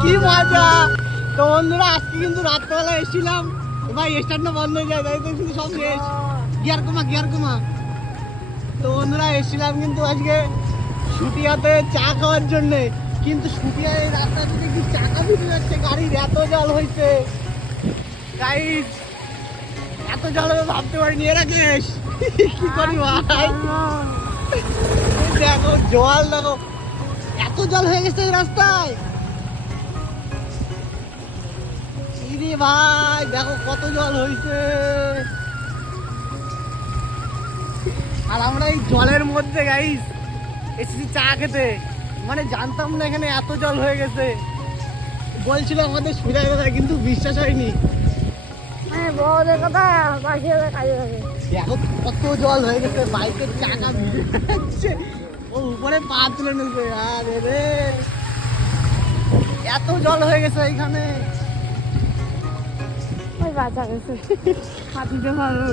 কি মজা। তো বন্ধুরা আজকে কিন্তু রাত্রেবেলা এসেছিলাম, ভাই স্ট্যান্ড বন্ধ হয়ে যায়, তাই তো কিন্তু সব শেষ। গিয়ার কমা। তো বন্ধুরা এসেছিলাম কিন্তু আজকে সুটিয়াতে চা খাওয়ার জন্য, কিন্তু সুটিয়া এই রাস্তা থেকে কি চাকা ফিরে যাচ্ছে, গাড়ির এত জল হয়েছে গাইস, এত জল হবে ভাবতে পারিনি। এ রাকেশ কি করি ভাই, দেখো জল, দেখো এত জল হয়ে গেছে এই রাস্তায়। ইরে ভাই দেখো কত জল হয়েছে, আর আমরা এই জলের মধ্যে গাইস এসেছি চা খেতে, মানে জানতাম না এখানে এত জল হয়ে গেছে। বলছিল আমাদের সোজা কথা, কিন্তু বিশ্বাস হয়নি। বড়দের কথা বাসে কাজে লাগে। দেখো কত জল হয়ে গেছে, বাইকের চাকা ভিজে যাচ্ছে, ও উপরে পা তুলে নিচ্ছে। আরে রে এত জল হয়ে গেছে এইখানে। ওই বাচ্চা গেছে হাতিতে ভালো